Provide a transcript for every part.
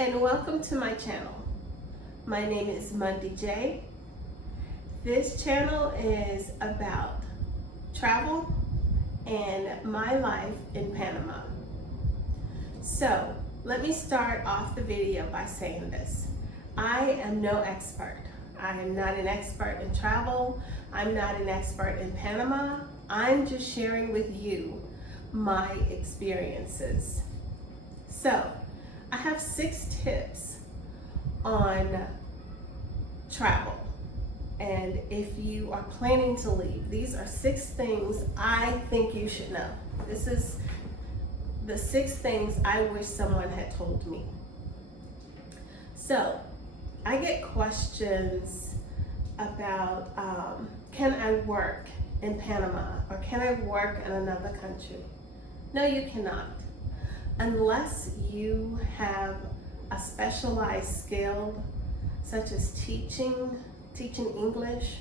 and welcome to my channel. My name is Monday J. This channel is about travel and my life in Panama. So let me start off the video by saying this. I am no expert. I am not an expert in travel. I'm not an expert in Panama. I'm just sharing with you my experiences. So I have 6 tips on travel. And if you are planning to leave, these are 6 things I think you should know. This is the 6 things I wish someone had told me. So I get questions about, can I work in Panama or can I work in another country? No, you cannot. Unless you have a specialized skill such as teaching English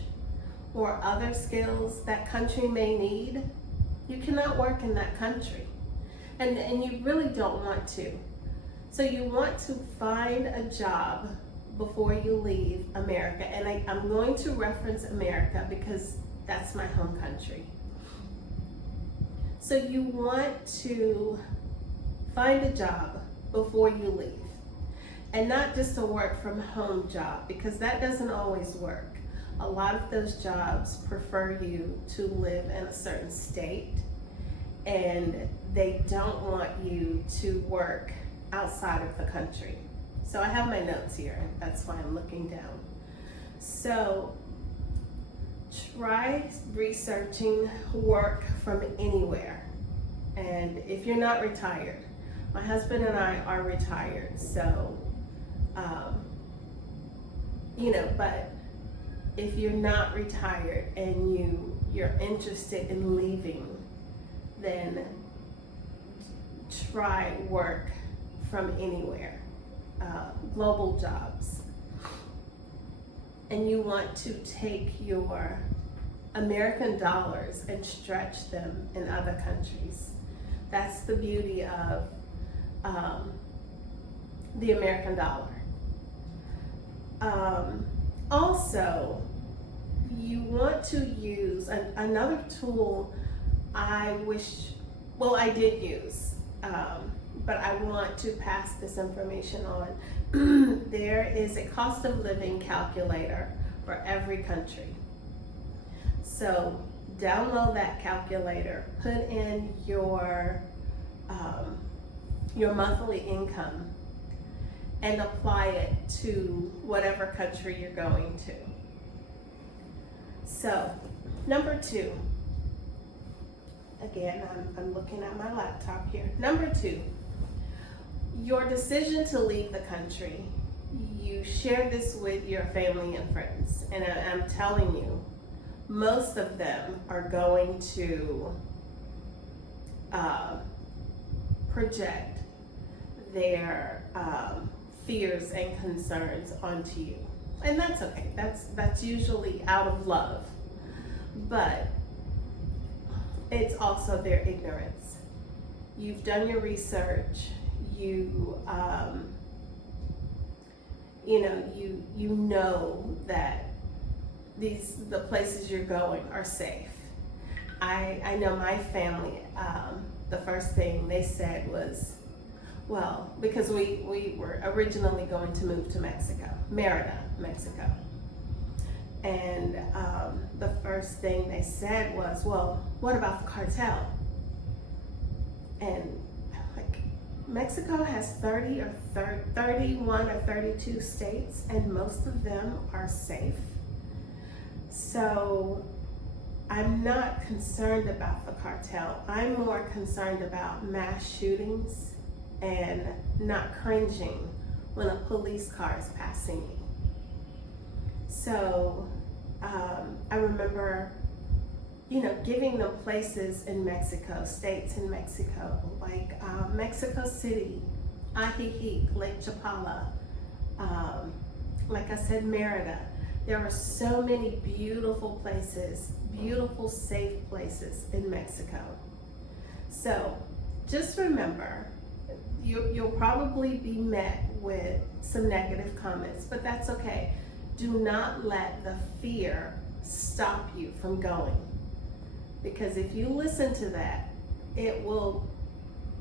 or other skills that country may need, you cannot work in that country. And you really don't want to. So you want to find a job before you leave America. And I'm going to reference America because that's my home country. So you want to find a job before you leave. And not just a work from home job, because that doesn't always work. A lot of those jobs prefer you to live in a certain state, and they don't want you to work outside of the country. So I have my notes here, and that's why I'm looking down. So try researching work from anywhere. And if you're not retired, my husband and I are retired, so but if you're not retired and you're interested in leaving, then try work from anywhere, global jobs. And you want to take your American dollars and stretch them in other countries. That's the beauty of the American dollar. Also, you want to use another tool I did use, but I want to pass this information on. There is a cost of living calculator for every country. So download that calculator, put in your monthly income, and apply it to whatever country you're going to. So, number 2. Again, I'm looking at my laptop here. Number 2, your decision to leave the country. You share this with your family and friends, and I'm telling you, most of them are going to project their fears and concerns onto you. And that's okay. That's usually out of love. But it's also their ignorance. You've done your research. You know that the places you're going are safe. I know my family, the first thing they said was, well, because we were originally going to move to Mexico, Merida, Mexico. And the first thing they said was, well, what about the cartel? And Mexico has 31 or 32 states, and most of them are safe. So I'm not concerned about the cartel. I'm more concerned about mass shootings and not cringing when a police car is passing you. So I remember, giving them places in Mexico, states in Mexico, like Mexico City, Ajijic, Lake Chapala, like I said, Merida. There are so many beautiful places, beautiful, safe places in Mexico. So just remember, You'll probably be met with some negative comments, but that's okay. Do not let the fear stop you from going. Because if you listen to that, it will,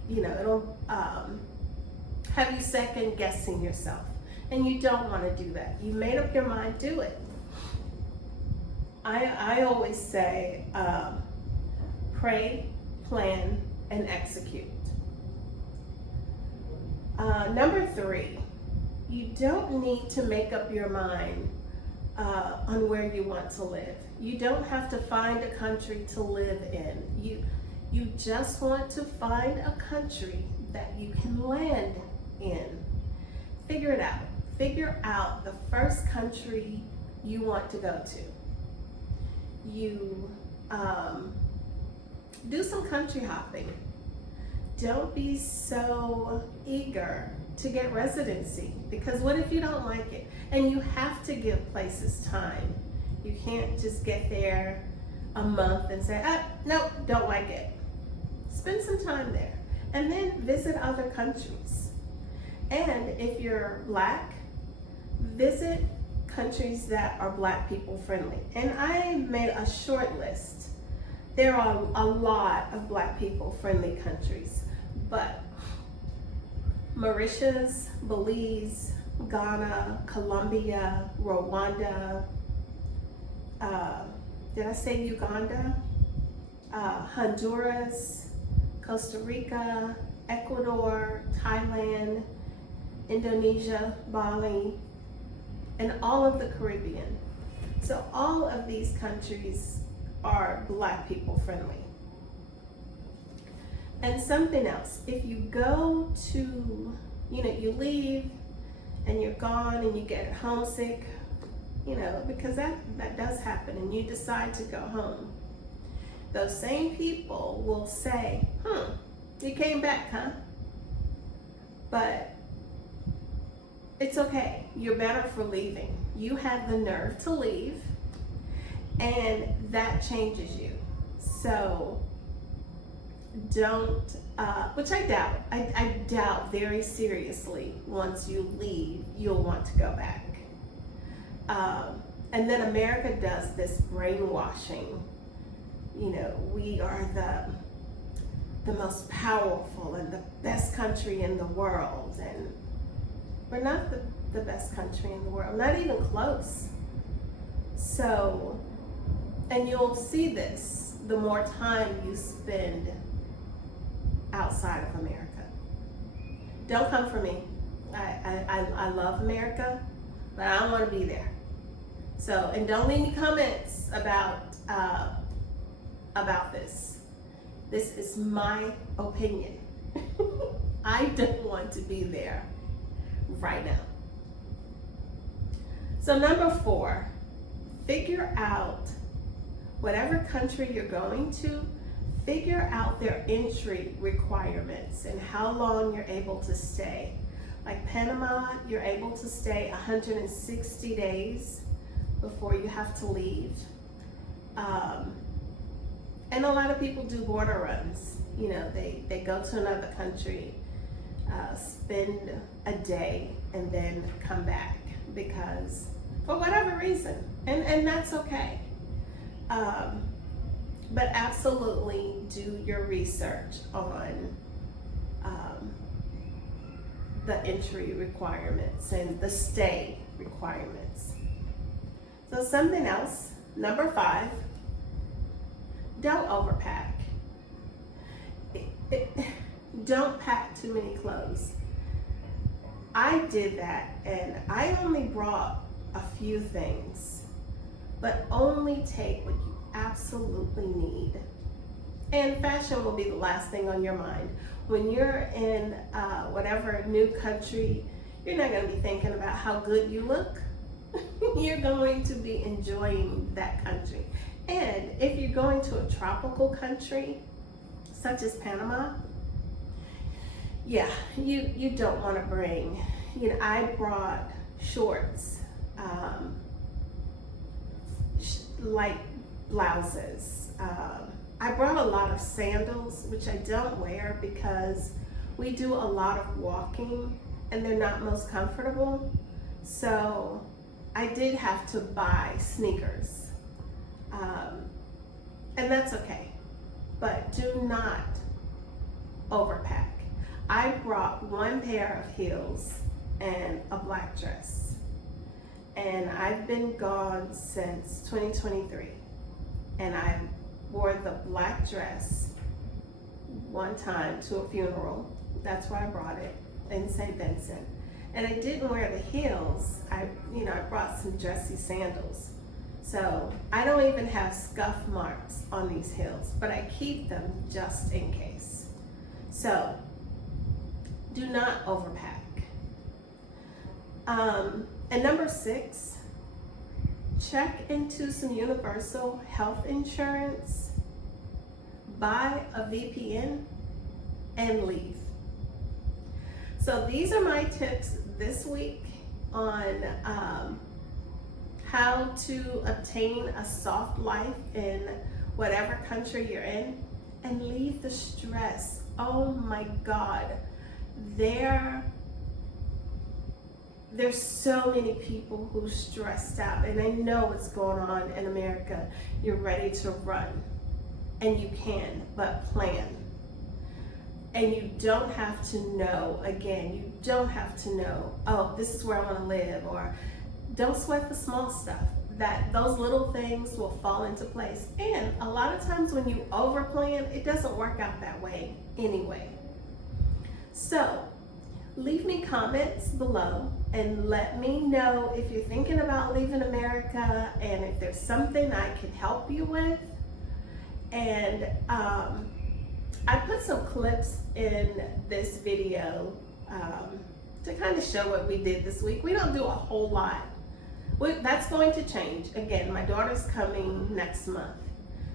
it'll have you second guessing yourself. And you don't want to do that. You made up your mind, do it. I always say, pray, plan, and execute. Number 3, you don't need to make up your mind on where you want to live. You don't have to find a country to live in. You just want to find a country that you can land in. Figure it out. Figure out the first country you want to go to. You do some country hopping. Don't be so eager to get residency, because what if you don't like it? And you have to give places time. You can't just get there a month and say, nope, don't like it. Spend some time there and then visit other countries. And if you're Black, visit countries that are Black people friendly. And I made a short list. There are a lot of Black people friendly countries, but Mauritius, Belize, Ghana, Colombia, Rwanda, did I say Uganda? Honduras, Costa Rica, Ecuador, Thailand, Indonesia, Bali, and all of the Caribbean. So all of these countries are Black people friendly. And something else, if you go to, you leave and you're gone and you get homesick, because that does happen, and you decide to go home, those same people will say, you came back, huh? But it's okay. You're better for leaving. You have the nerve to leave, and that changes you. So don't, which I doubt. I doubt very seriously once you leave, you'll want to go back. And then America does this brainwashing. We are the most powerful and the best country in the world, and we're not the best country in the world, not even close. So, and you'll see this the more time you spend outside of America. Don't come for me. I love America, but I don't want to be there. So, and don't leave me comments about this. This is my opinion. I don't want to be there right now. So number 4, figure out whatever country you're going to, figure out their entry requirements and how long you're able to stay. Like Panama, you're able to stay 160 days before you have to leave. And a lot of people do border runs. They go to another country, spend a day, and then come back because, for whatever reason, and that's okay. But absolutely do your research on the entry requirements and the stay requirements. So something else, number 5, don't overpack. Don't pack too many clothes. I did that, and I only brought a few things, but only take what you absolutely need. And fashion will be the last thing on your mind. When you're in whatever new country, you're not going to be thinking about how good you look. You're going to be enjoying that country. And if you're going to a tropical country, such as Panama, you don't want to bring, I brought shorts, light blouses. I brought a lot of sandals, which I don't wear because we do a lot of walking and they're not most comfortable. So I did have to buy sneakers. And that's okay, but do not overpack. I brought one pair of heels and a black dress, and I've been gone since 2023, and I wore the black dress one time to a funeral. That's why I brought it in St. Vincent. And I didn't wear the heels. I brought some dressy sandals. So I don't even have scuff marks on these heels, but I keep them just in case. So do not overpack. And number 6, check into some universal health insurance, buy a VPN, and leave. So these are my tips this week on how to obtain a soft life in whatever country you're in and leave the stress. Oh my God, there's so many people who are stressed out, and I know what's going on in America. You're ready to run, and you can, but plan. And you don't have to know, again, you don't have to know, oh, this is where I want to live, or don't sweat the small stuff. Those little things will fall into place. And a lot of times when you overplan, it doesn't work out that way anyway. So leave me comments below and let me know if you're thinking about leaving America and if there's something I can help you with. And I put some clips in this video to kind of show what we did this week. We don't do a whole lot. That's going to change. Again, my daughter's coming next month.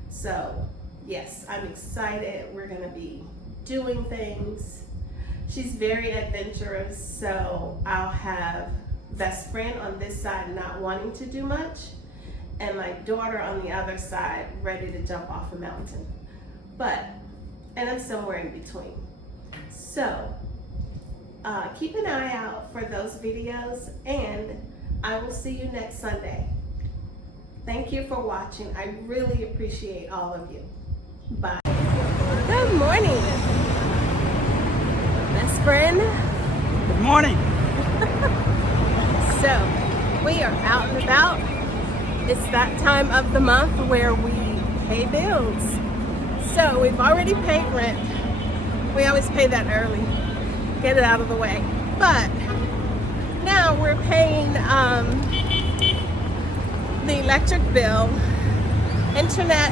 So yes, I'm excited. We're gonna be doing things. She's very adventurous, so I'll have best friend on this side not wanting to do much, and my daughter on the other side ready to jump off a mountain. And I'm somewhere in between. So keep an eye out for those videos, and I will see you next Sunday. Thank you for watching. I really appreciate all of you. Bye. Good morning, best friend. Good morning. So we are out and about. It's that time of the month where we pay bills. So we've already paid rent. We always pay that early, get it out of the way. But now we're paying the electric bill, internet,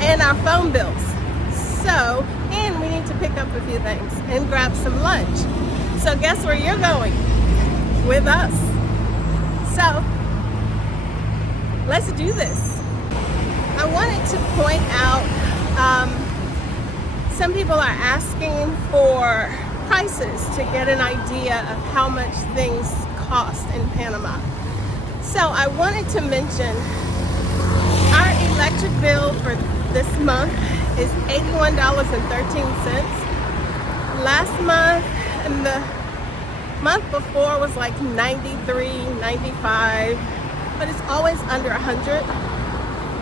and our phone bills. So, and we need to pick up a few things and grab some lunch. So guess where you're going? With us. So, let's do this. I wanted to point out, some people are asking for prices to get an idea of how much things cost in Panama. So I wanted to mention our electric bill for this month is $81.13. Last month and the month before was like $93, $95, but it's always under $100.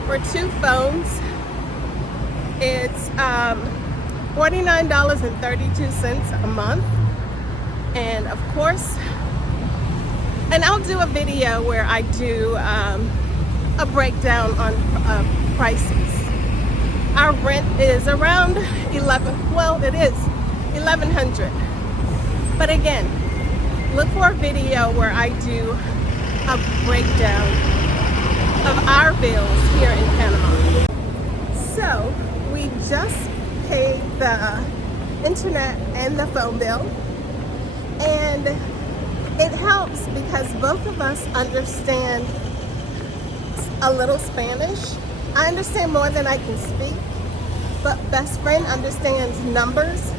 For 2 phones, it's $49.32 a month. And of course, and I'll do a video where I do a breakdown on prices. Our rent is around $1,100. But again, look for a video where I do a breakdown of our bills here in Panama. So we just paid the internet and the phone bill, and it helps because both of us understand a little Spanish. I understand more than I can speak, but best friend understands numbers.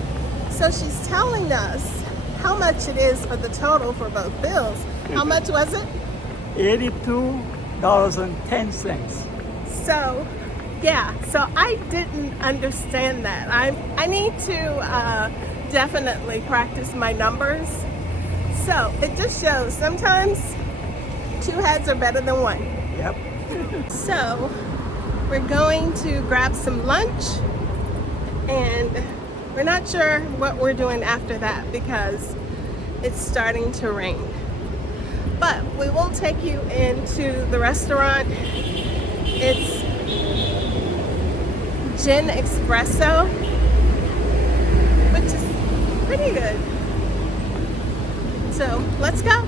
So she's telling us how much it is for the total for both bills. How much was it? $82.10. So, yeah, so I didn't understand that. I need to definitely practice my numbers. So it just shows sometimes two heads are better than one. Yep. So we're going to grab some lunch, and we're not sure what we're doing after that because it's starting to rain. But we will take you into the restaurant. It's Gin Espresso, which is pretty good. So let's go.